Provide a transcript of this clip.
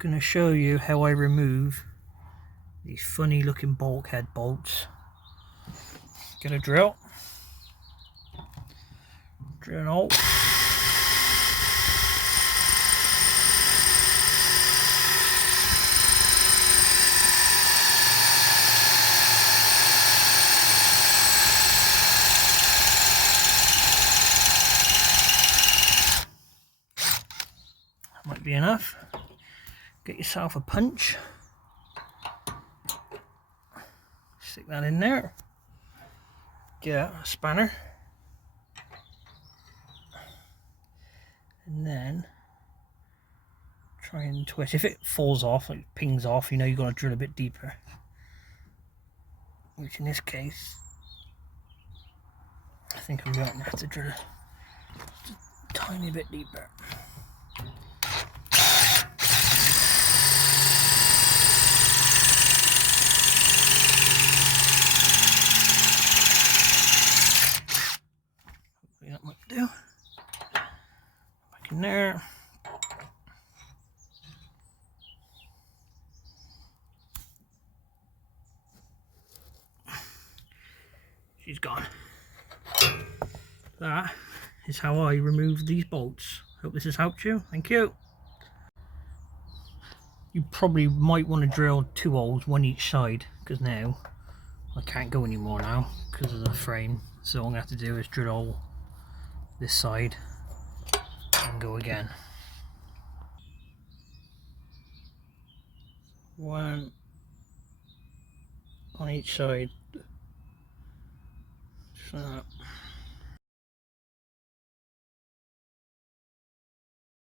going to show you how I remove these funny looking bulkhead bolts. Get a drill, drill a hole. That might be enough. Get yourself a punch. Stick that in there. Get a spanner. And then try and twist. If it falls off, like pings off, you know you've got to drill a bit deeper. Which in this case, I think I'm going to have to drill a tiny bit deeper. That might do. Back in there. She's gone. That is how I remove these bolts. Hope this has helped you. Thank you. You probably might want to drill 2 holes, one each side, because now I can't go anymore now because of the frame. So all I'm going to have to do is drill a hole this side and go again. 1 on each side. Just like that.